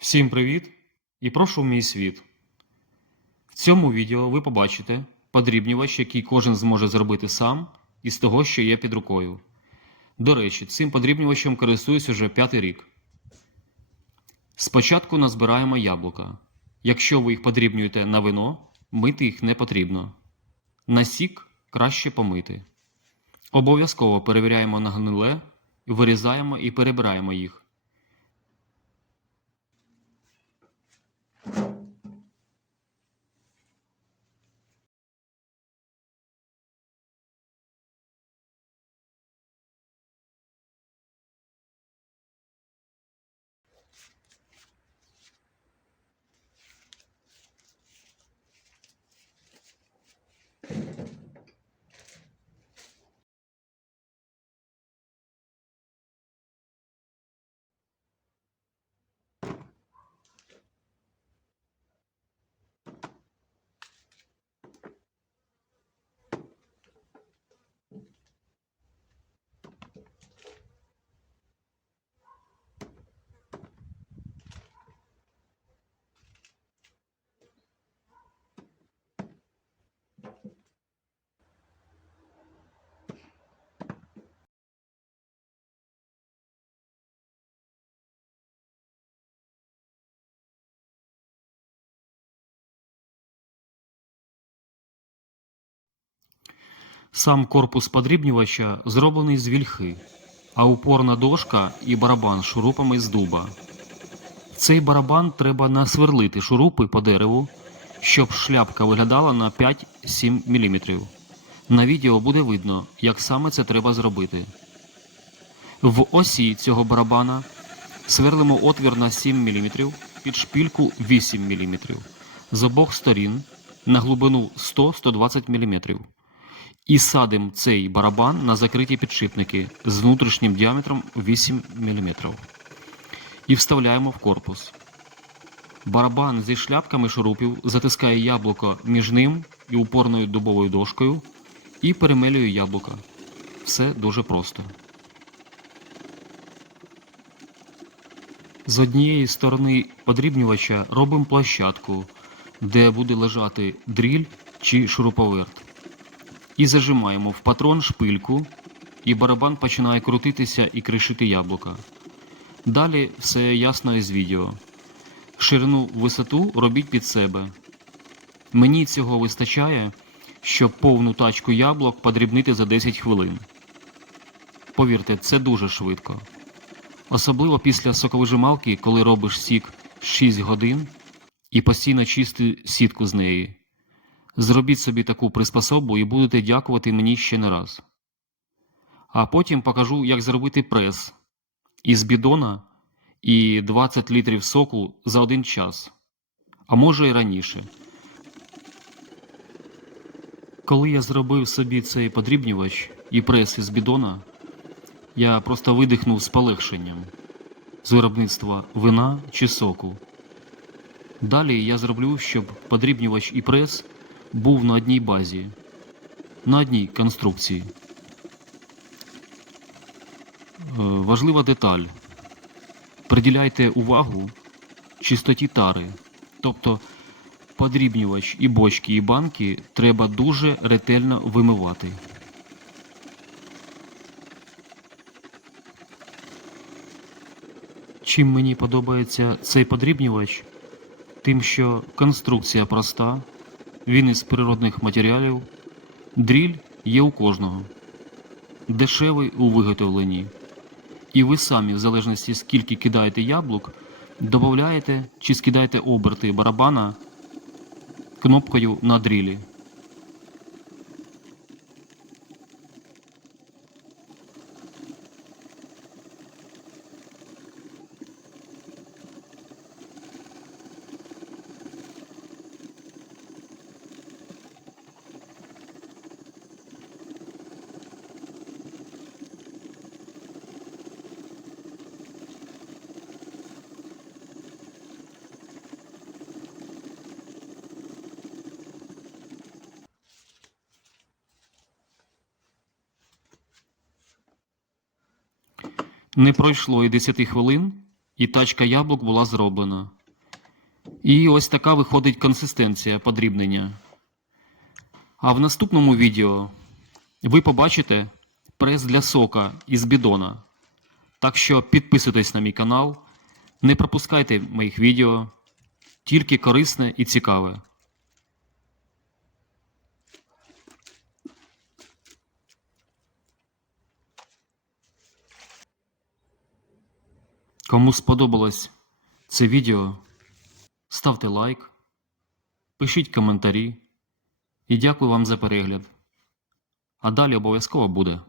Всім привіт і прошу в мій світ. В цьому відео ви побачите подрібнювач, який кожен зможе зробити сам із того, що є під рукою. До речі, цим подрібнювачем користуюсь уже п'ятий рік. Спочатку назбираємо яблука. Якщо ви їх подрібнюєте на вино, мити їх не потрібно. На сік краще помити. Обов'язково перевіряємо на гниле, вирізаємо і перебираємо їх. Сам корпус подрібнювача зроблений з вільхи, а упорна дошка і барабан з шурупами з дуба. Цей барабан треба насверлити шурупи по дереву, щоб шляпка виглядала на 5-7 мм. На відео буде видно, як саме це треба зробити. В осі цього барабана сверлимо отвір на 7 мм під шпильку 8 мм з обох сторін на глибину 100-120 мм. І садимо цей барабан на закриті підшипники з внутрішнім діаметром 8 мм. І вставляємо в корпус. Барабан зі шляпками шурупів затискає яблуко між ним і упорною дубовою дошкою і перемелює яблука. Все дуже просто. З однієї сторони подрібнювача робимо площадку, де буде лежати дріль чи шуруповерт. І зажимаємо в патрон шпильку, і барабан починає крутитися і кришити яблука. Далі все ясно із відео. Ширину висоту робіть під себе. Мені цього вистачає, щоб повну тачку яблук подрібнити за 10 хвилин. Повірте, це дуже швидко. Особливо після соковижималки, коли робиш сік 6 годин і постійно чисти сітку з неї. Зробіть собі таку приспособу і будете дякувати мені ще не раз. А потім покажу, як зробити прес із бідона і 20 літрів соку за один час, а може і раніше. Коли я зробив собі цей подрібнювач і прес із бідона, я просто видихнув з полегшенням з виробництва вина чи соку. Далі я зроблю, щоб подрібнювач і прес був на одній базі, на одній конструкції. Е, Важлива деталь. Приділяйте увагу чистоті тари. Тобто подрібнювач і бочки, і банки треба дуже ретельно вимивати. Чим мені подобається цей подрібнювач? Тим, що конструкція проста, він із природних матеріалів, дріль є у кожного, дешевий у виготовленні. І ви самі, в залежності скільки кидаєте яблук, додаєте чи скидаєте оберти барабана кнопкою на дрілі. Не пройшло і 10 хвилин, і тачка яблук була зроблена. І ось така виходить консистенція подрібнення. А в наступному відео ви побачите прес для сока із бідона. Так що підписуйтесь на мій канал, не пропускайте моїх відео, тільки корисне і цікаве. Кому сподобалось це відео, ставте лайк, пишіть коментарі і дякую вам за перегляд. А далі обов'язково буде.